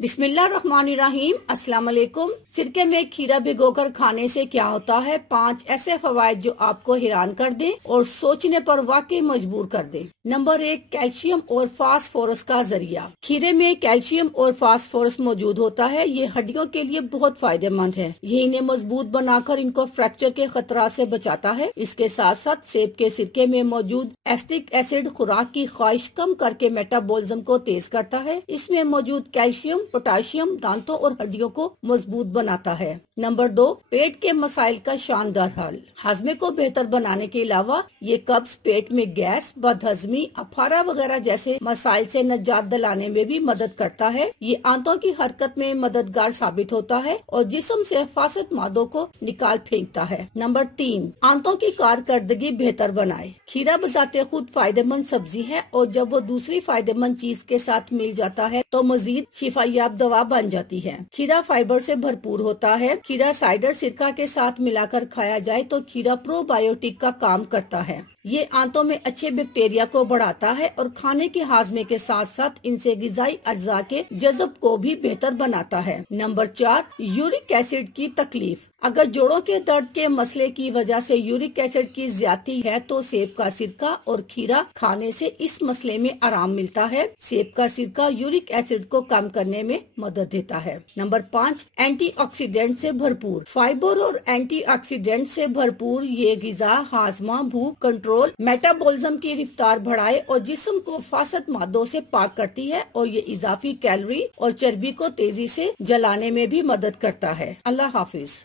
बिस्मिल्लाहिर्रहमानिर्रहीम। अस्सलाम वालेकुम। सिरके में खीरा भिगोकर खाने से क्या होता है? 5 ऐसे फवायद जो आपको हैरान कर दें और सोचने पर वाकई मजबूर कर दें। नंबर 1, कैल्शियम और फास्फोरस का जरिया। खीरे में कैल्शियम और फास्फोरस मौजूद होता है। ये हड्डियों के लिए बहुत फायदेमंद है। ये इन्हें मजबूत बनाकर इनको फ्रैक्चर के खतरा से बचाता है। इसके साथ साथ सेब के सिरके में मौजूद एस्टिक एसिड खुराक की ख्वाहिश कम करके मेटाबॉलिज्म को तेज करता है। इसमें मौजूद कैल्शियम पोटाशियम दांतों और हड्डियों को मजबूत बनाता है। नंबर 2, पेट के मसाइल का शानदार हल। हाजमे को बेहतर बनाने के अलावा ये कब्ज, पेट में गैस, बदहजमी, अफारा वगैरह जैसे मसाइल से निजात दिलाने में भी मदद करता है। ये आंतों की हरकत में मददगार साबित होता है और जिस्म से फासद मादों को निकाल फेंकता है। नंबर 3, आंतों की कारकर्दगी बेहतर बनाए। खीरा बजाते खुद फायदेमंद सब्जी है और जब वो दूसरी फायदेमंद चीज के साथ मिल जाता है तो मजीद शिफायाब दवा बन जाती है। खीरा फाइबर से भरपूर होता है। खीरा साइडर सिरका के साथ मिलाकर खाया जाए तो खीरा प्रोबायोटिक का काम करता है। ये आंतों में अच्छे बैक्टीरिया को बढ़ाता है और खाने के हाजमे के साथ साथ इनसे ग़िज़ाई अज्जा के जज़ब को भी बेहतर बनाता है। नंबर 4, यूरिक एसिड की तकलीफ। अगर जोड़ों के दर्द के मसले की वजह से यूरिक एसिड की ज्यादती है तो सेब का सिरका और खीरा खाने से इस मसले में आराम मिलता है। सेब का सिरका यूरिक एसिड को कम करने में मदद देता है। नंबर 5, एंटीऑक्सीडेंट से भरपूर। फाइबर और एंटीऑक्सीडेंट से भरपूर ये ग़िज़ा हाजमा, भूख कंट्रोल, मेटाबॉलिज्म की रफ्तार बढ़ाए और जिस्म को फासद मादों से पाक करती है और ये इजाफी कैलोरी और चर्बी को तेजी से जलाने में भी मदद करता है। अल्लाह हाफिज।